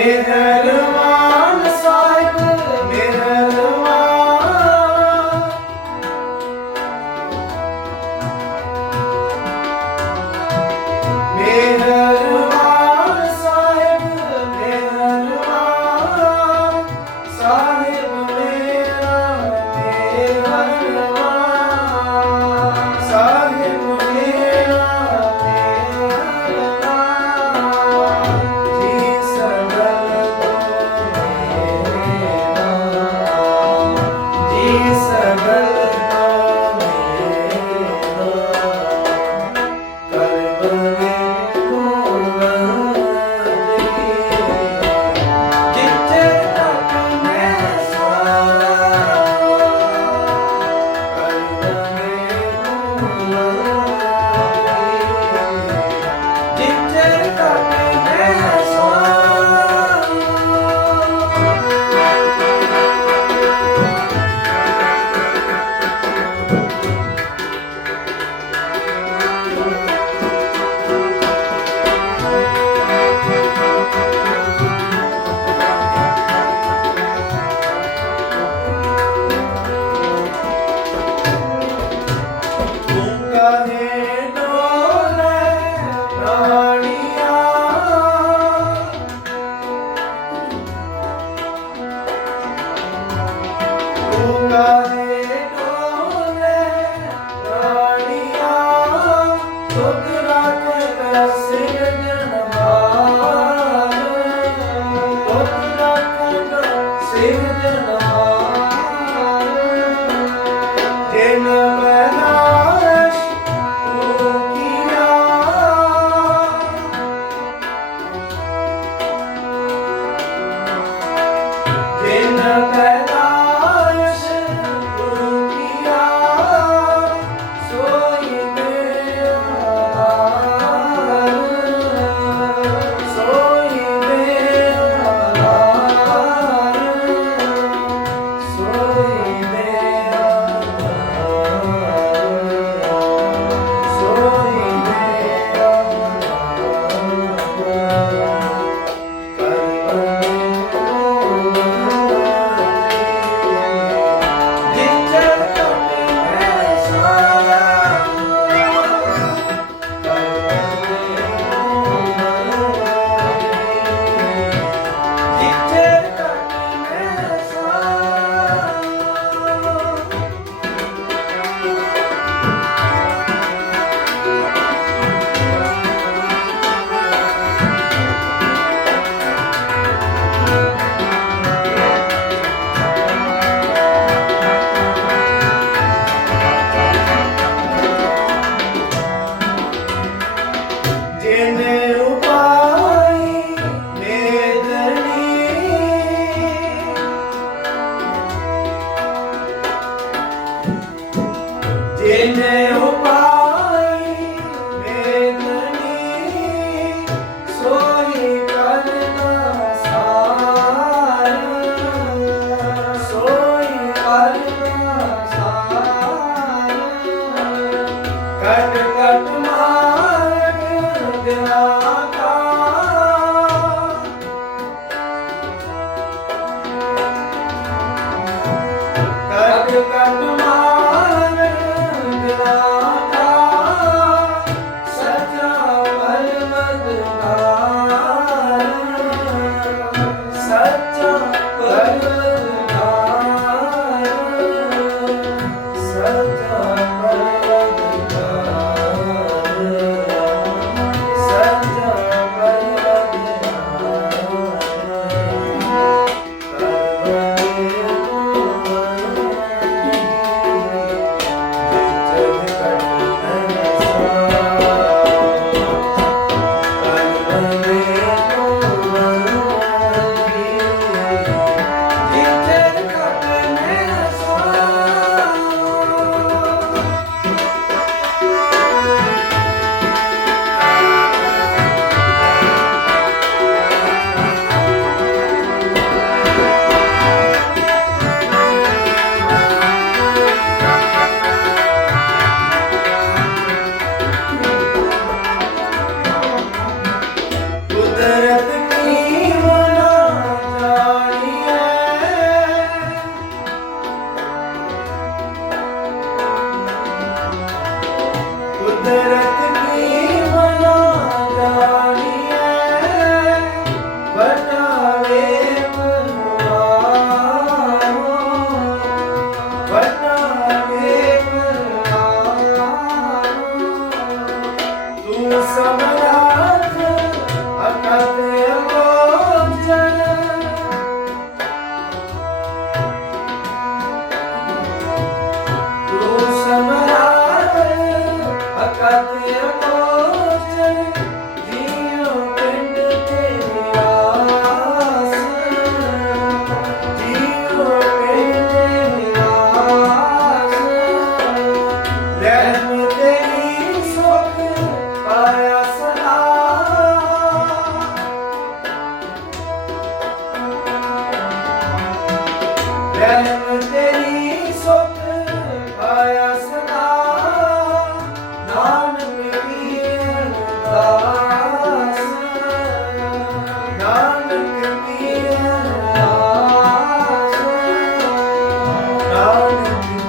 With her Santa sajjan ਜਨਮ ਤੇਰੀ ਸੁਖ ਆਇਆ ਸਦਾ। ਨਾਨਕ ਪੀਰ ਦਾਸ ਨਾਨਕ ਪੀਰ ਦਾਸ ਨਾਨਕ